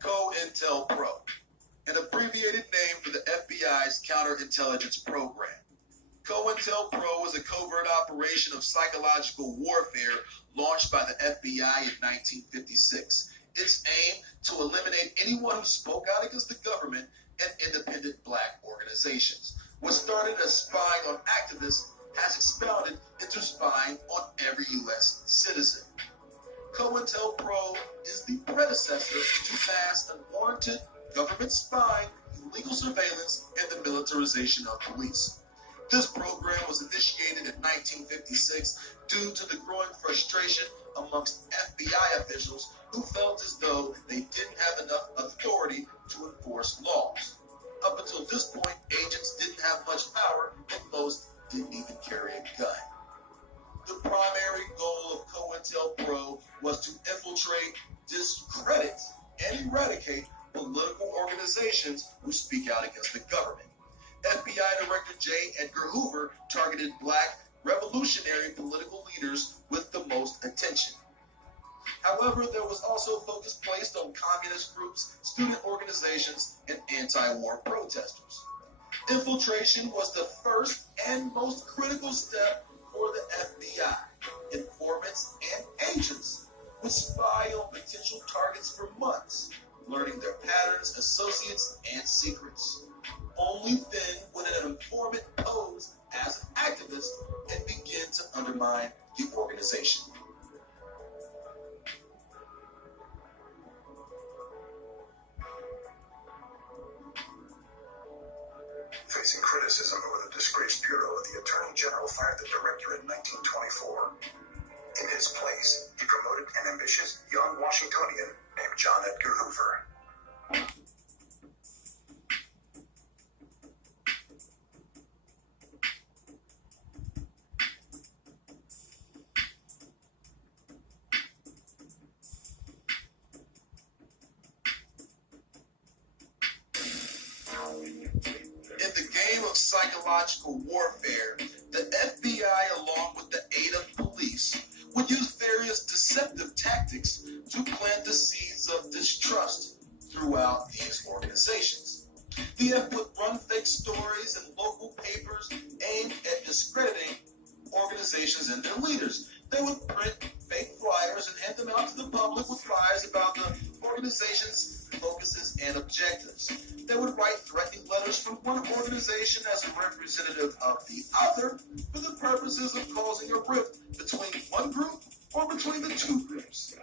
ColntelPro, an abbreviated name for the FBI's counterintelligence program. COINTELPRO was a covert operation of psychological warfare launched by the FBI in 1956. Its aim to eliminate anyone who spoke out against the government and independent black organizations. What started as spying on activists has expounded into spying on every U.S. citizen. COINTELPRO is the predecessor to mass unwarranted government spying, illegal surveillance, and the militarization of police. This program was initiated in 1956 due to the growing frustration amongst FBI officials who felt as though they didn't have enough authority to enforce laws. Up until this point, agents didn't have much power, and most didn't even carry a gun. The primary goal of COINTELPRO was to infiltrate, discredit, and eradicate political organizations who speak out against the government. FBI Director J. Edgar Hoover targeted black revolutionary political leaders with the most attention. However, there was also focus placed on communist groups, student organizations, and anti-war protesters. Infiltration was the first and most critical step for the FBI. Informants and agents would spy on potential targets for months, learning their patterns, associates, and secrets. Only then would an informant pose as an activist and begin to undermine the organization. Facing criticism over the disgraced bureau, the Attorney General fired the director in 1924. In his place, he promoted an ambitious young Washingtonian named John Edgar Hoover. In the game of psychological warfare, the FBI, along with the aid of police, would use various deceptive tactics to plant the seeds of distrust throughout these organizations. The FBI would run fake stories in local papers aimed at discrediting organizations and their leaders. They would print fake flyers and hand them out to the public with lies about the organization's focuses and objectives. They would write threatening letters from one organization as a representative of the other for the purposes of causing a rift between one group or between the two groups.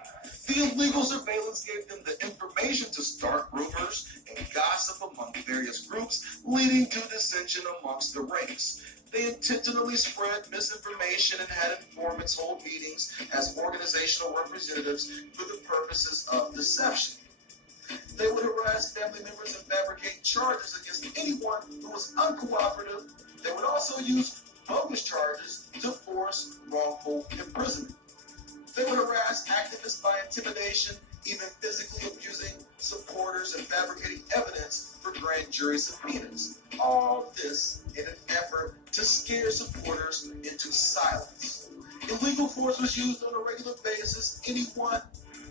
The illegal surveillance gave them the information to start rumors and gossip among various groups, leading to dissension amongst the ranks. They intentionally spread misinformation and had informants hold meetings as organizational representatives for the purposes of deception. They would harass family members and fabricate charges against anyone who was uncooperative. They would also use bogus charges to force wrongful imprisonment. They would harass activists by intimidation, even physically abusing supporters and fabricating evidence for grand jury subpoenas. All this in an effort to scare supporters into silence. Illegal force was used on a regular basis. Anyone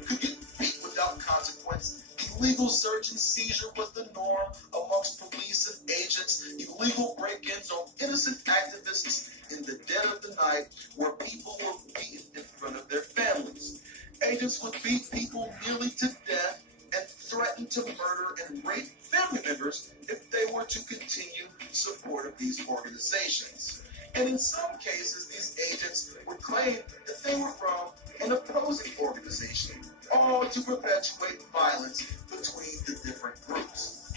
could get beat without consequence. Illegal search and seizure was the norm amongst police and agents. Illegal break-ins on innocent activists in the dead of the night where people were beaten in front of their families. agents would beat people nearly to death and threaten to murder and rape family members if they were to continue support of these organizations. And in some cases, these agents would claim that they were from an opposing organization, all to perpetuate violence between the different groups.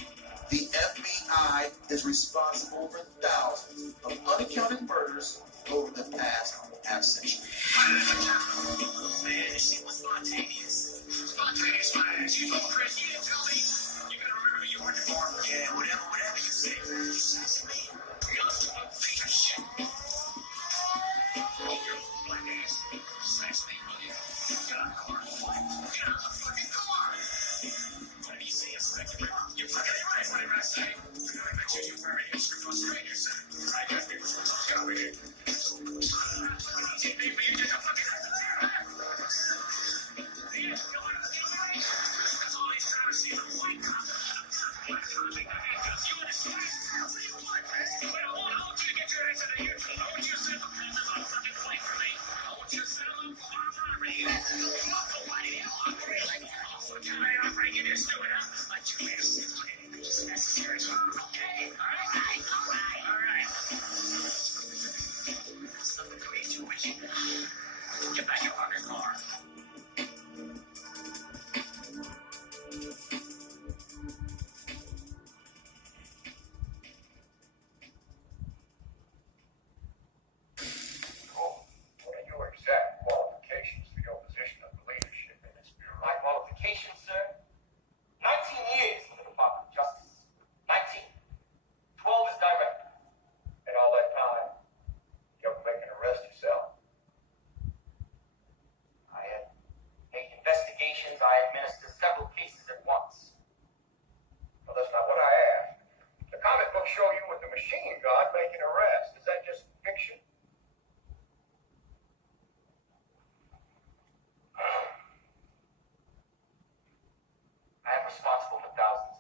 The FBI is responsible for thousands of unaccounted murders over the past half century. Man, this shit was spontaneous. Spontaneous flash. You told Chris, you didn't tell me. You gotta remember you weren't the farmer. Yeah, whatever you say. You sassy me. You're a piece of shit. Oh, you're black ass. Sass me, will you? Get out of the car. What? Get out of the fucking car. What do you say, Inspector? You're fucking right. What did I say? I bet you're very history for strangers. I guess people get over here. Get back in your fucking car. What are your exact qualifications for your position of leadership in this bureau? My qualifications, sir? 19 years in the Department of Justice. 19. 12 as director. And all that time, you ever make an arrest yourself? I have made investigations. I administer several cases at once. Well, that's not what I asked. The comic books show you with the machine gun making arrests. Is that just fiction? I am responsible for thousands